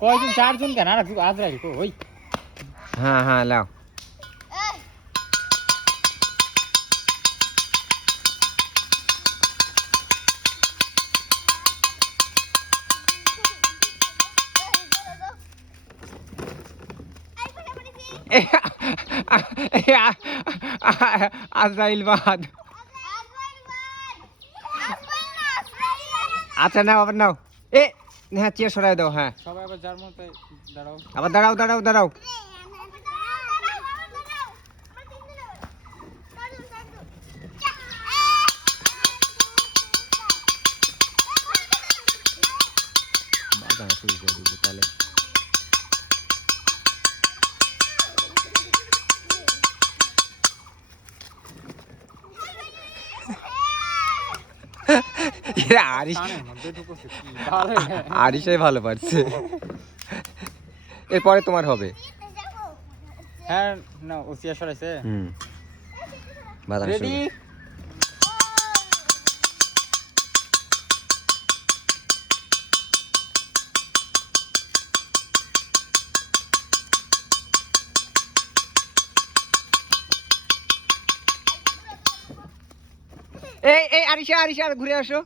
কয়জন চারজন কেন আর আজরাইল কো ওই হ্যাঁ হ্যাঁ লাও আজরাইল বাদ আচ্ছা নাও আবার নাও এ হ্যাঁ চেয়ার সরাই দাও হ্যাঁ সবাই আবার যার মতো দাঁড়াও আবার দাঁড়াও দাঁড়াও দাঁড়াও তাহলে আরিশাই ভালো পারছে এরপরে তোমার হবে হ্যাঁ না ও চেয়ার সরাইছে বাদাম রেডি এই এই আরিশা আরিশা ঘুরে আসো